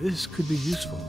This could be useful.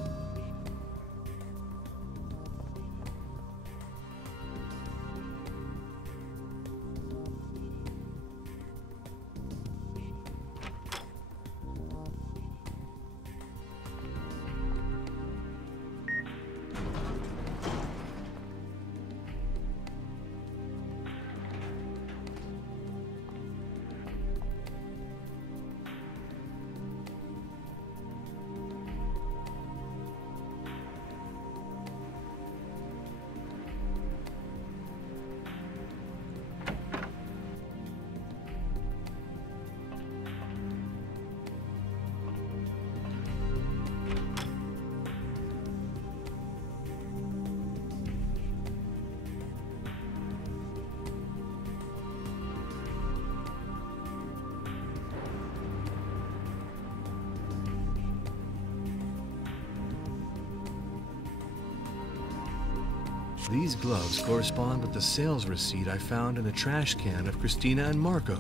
These gloves correspond with the sales receipt I found in the trash can of Christina and Marco.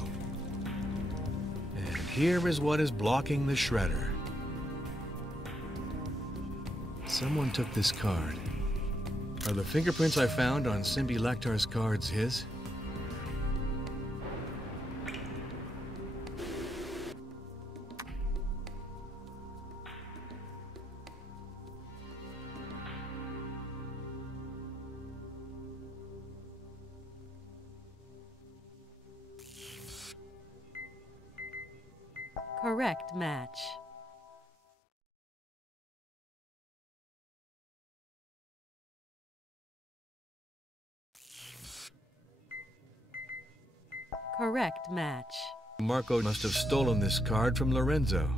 And here is what is blocking the shredder. Someone took this card. Are the fingerprints I found on Simbi Lektar's cards his? Correct match. Correct match. Marco must have stolen this card from Lorenzo.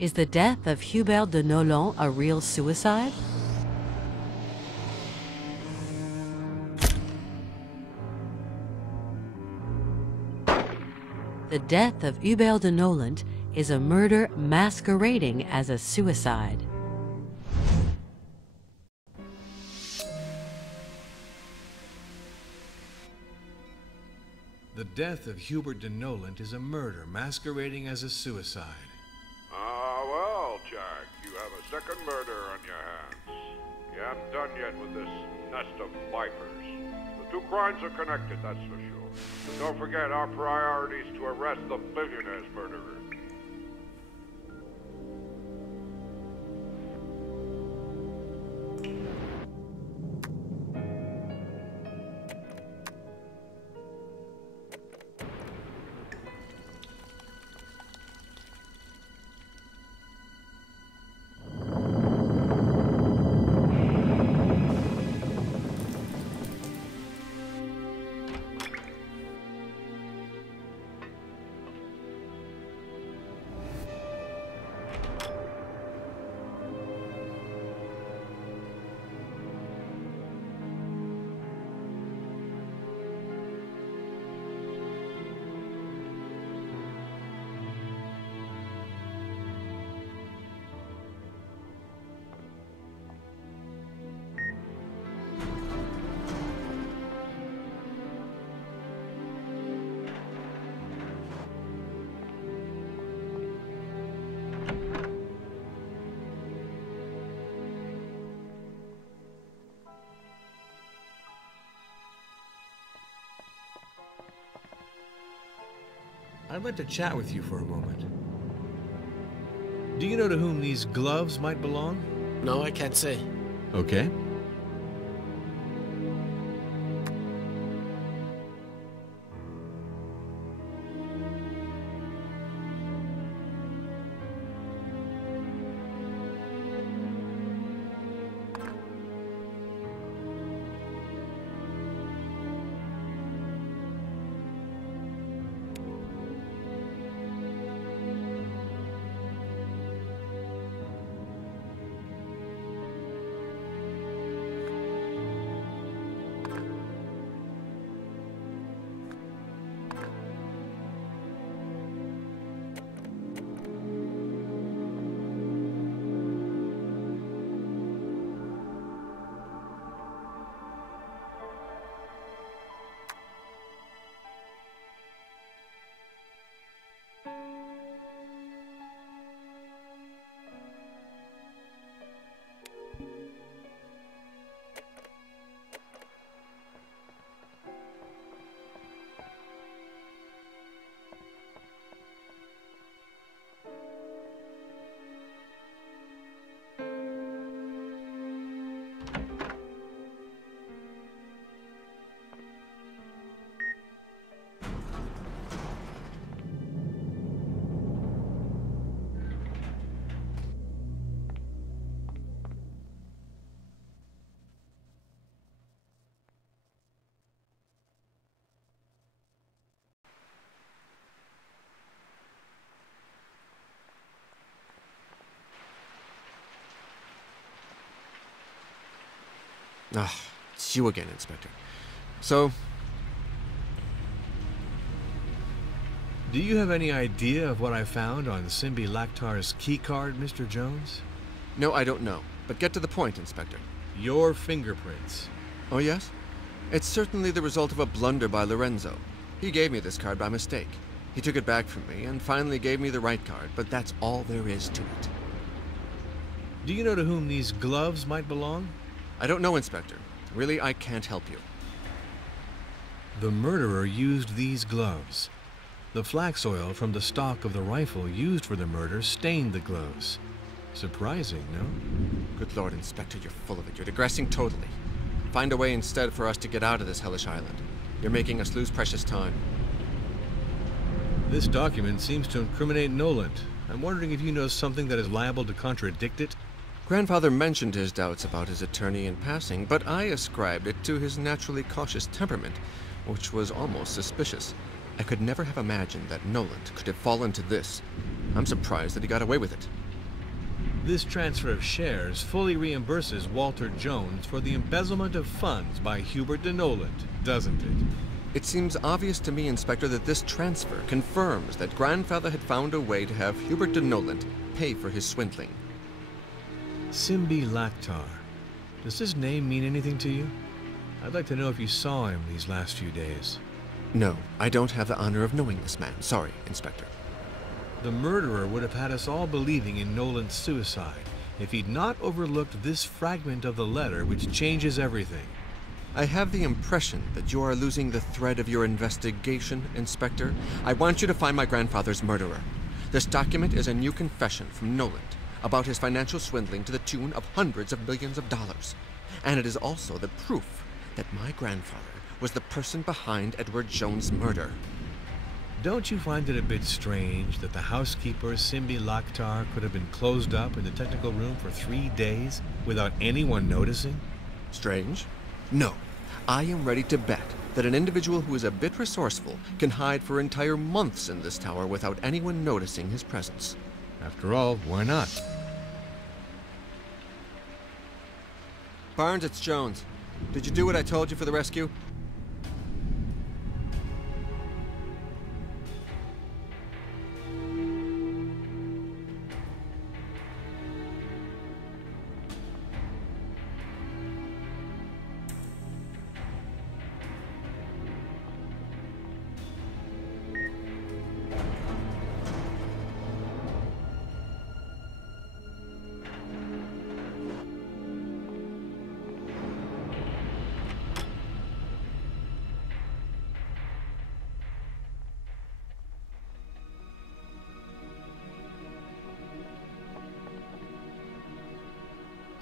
Is the death of Hubert de Nolan a real suicide? The death of Hubert de Nolan is a murder masquerading as a suicide. The death of Hubert de Nolan is a murder masquerading as a suicide. Well, Jack, you have a second murder on your hands. You haven't done yet with this nest of vipers. The two crimes are connected, that's for sure. But don't forget, our priority is to arrest the billionaire's murderer. I'd like to chat with you for a moment. Do you know to whom these gloves might belong? No, I can't say. Okay. Ah, it's you again, Inspector. So, Do you have any idea of what I found on Simbi Laktar's keycard, Mr. Jones? no, I don't know. But get to the point, Inspector. Your fingerprints. Oh, yes? It's certainly the result of a blunder by Lorenzo. He gave me this card by mistake. He took it back from me and finally gave me the right card, but that's all there is to it. Do you know to whom these gloves might belong? I don't know, Inspector. Really, I can't help you. The murderer used these gloves. The flax oil from the stock of the rifle used for the murder stained the gloves. Surprising, no? Good Lord, Inspector, you're full of it. You're digressing totally. Find a way instead for us to get out of this hellish island. You're making us lose precious time. This document seems to incriminate Noland. I'm wondering if you know something that is liable to contradict it? Grandfather mentioned his doubts about his attorney in passing, but I ascribed it to his naturally cautious temperament, which was almost suspicious. I could never have imagined that Noland could have fallen to this. I'm surprised that he got away with it. This transfer of shares fully reimburses Walter Jones for the embezzlement of funds by Hubert de Noland, doesn't it? It seems obvious to me, Inspector, that this transfer confirms that Grandfather had found a way to have Hubert de Noland pay for his swindling. Simbi Laktar. Does this name mean anything to you? I'd like to know if you saw him these last few days. No, I don't have the honor of knowing this man. Sorry, Inspector. The murderer would have had us all believing in Noland's suicide if he'd not overlooked this fragment of the letter which changes everything. I have the impression that you are losing the thread of your investigation, Inspector. I want you to find my grandfather's murderer. This document is a new confession from Noland about his financial swindling to the tune of hundreds of millions of dollars. And it is also the proof that my grandfather was the person behind Edward Jones' murder. Don't you find it a bit strange that the housekeeper, Simbi Laktar, could have been closed up in the technical room for 3 days without anyone noticing? Strange? No. I am ready to bet that an individual who is a bit resourceful can hide for entire months in this tower without anyone noticing his presence. After all, why not? Barnes, it's Jones. Did you do what I told you for the rescue?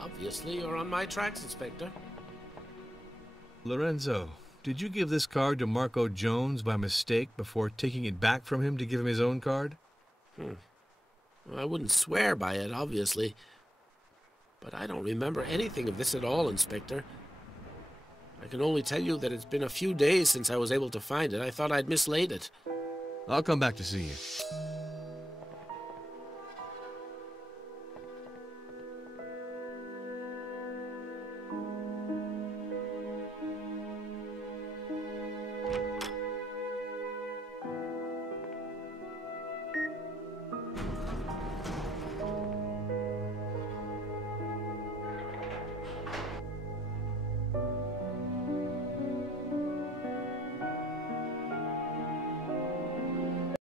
Obviously, you're on my tracks, Inspector. Lorenzo, did you give this card to Marco Jones by mistake before taking it back from him to give him his own card? Well, I wouldn't swear by it, obviously. But I don't remember anything of this at all, Inspector. I can only tell you that it's been a few days since I was able to find it. I thought I'd mislaid it. I'll come back to see you.